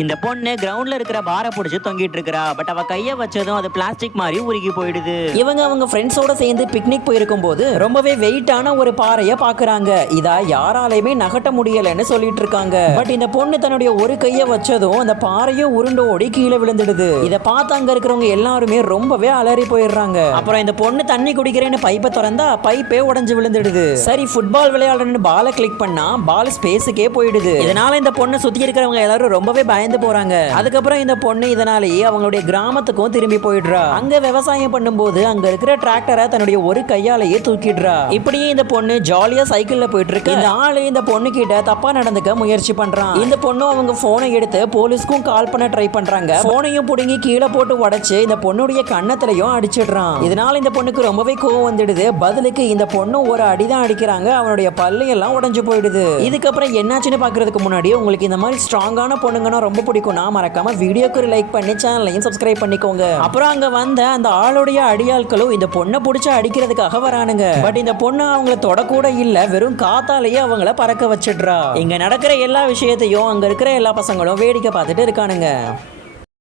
இந்த பொண்ணு கிரவுண்ட்ல இருக்கிற பாரை பிடிச்சி தொங்கிட்டு இருக்கா. பட் அவ கைய வச்சதும் அது பிளாஸ்டிக் மாதிரி உருகி போயிடுது. அவங்க ஃப்ரெண்ட்ஸோட சேர்ந்து பிக்னிக் போயிருக்கும் போது ரொம்பவே வெயிட்டான ஒரு பாறைய பாக்குறாங்க. இதா யாராலையுமே நகட்ட முடியலன்னு சொல்லிட்டு இருக்காங்க. பட் இந்த பொண்ணு தன்னுடைய ஒரு கைய வச்சதும் அந்த பாறையும் உருண்டோடி கீழே விழுந்துடுது. இத பார்த்து அங்க இருக்கிறவங்க எல்லாருமே ரொம்பவே அலறி போயிடுறாங்க. அப்புறம் இந்த பொண்ணு தண்ணி குடிக்கிறேன்னு பைப்பை திறந்தா பைப்பே உடைஞ்சு விழுந்துடுது. சரி ஃபுட்பால் விளையாடுறேன்னு பாலை கிளிக் பண்ணா பால் ஸ்பேஸுக்கே போயிடுது. இதனால இந்த பொண்ணு சுத்தி இருக்கிறவங்க எல்லாரும் ரொம்பவே பயந்து போறாங்க. அதுக்கப்புறம் இந்த பொண்ணு இதனாலேயே அவங்களுடைய கிராமத்துக்கும் திரும்பி போயிடுறா. அங்க விவசாயம் பண்ணும்போது அங்க இருக்கிற டிராக்டரை தன்னுடைய ஒரு கையாலேயே தூக்கிடுறா. இப்படியே இந்த பொண்ணு ஜாலியா சைக்கிள்ல போயிட்டு இருக்கு. இந்த ஆளு இந்த பொண்ணு கிட்ட தப்பா நடந்துக்க முயற்சி பண்றான். இந்த பொண்ணு அவங்க போனை எடுத்து போலீஸ்க்கும் கால் பண்ண ட்ரை பண்றாங்க. போனையும் புடுங்கி கீழே போட்டு உடைச்சு இந்த பொண்ணுடைய கண்ணத்திலையும் அடிச்சிடுறான். இதனால இந்த பொண்ணுக்கு ரொம்பவே கோவம் வந்துடுது. பதிலுக்கு இந்த பொண்ணு ஒரு அடிதான் அடிக்கிறாங்க. அவனுடைய பல்லு எல்லாம் உடைஞ்சு போயிடுது. இதுக்கப்புறம் என்னாச்சுன்னு பாக்குறதுக்கு முன்னாடி உங்களுக்கு இந்த மாதிரி ஸ்ட்ராங்கான பொண்ணுங்கன்னா ரொம்ப பிடிக்கும்னா மறக்காம வீடியோக்கு லைக் பண்ணி சேனலையும் சப்ஸ்கிரைப் பண்ணிக்கோங்க. அப்புறம் அங்க வந்த அந்த ஆளுடைய அடியாட்களும் இந்த பொண்ணை பிடிச்சி அடிக்கிறதுக்காக வரானுங்க. பட் இந்த பொண்ணு அவங்கள தொடக்கூட இல்ல, வெறும் காத்தாலேயே அவங்கள பறக்க வச்சிடுறா. இங்க நடக்கிற எல்லா விஷயத்தையும் அங்க இருக்கிற எல்லா பசங்களும் வேடிக்கை பார்த்துட்டு இருக்கானுங்க.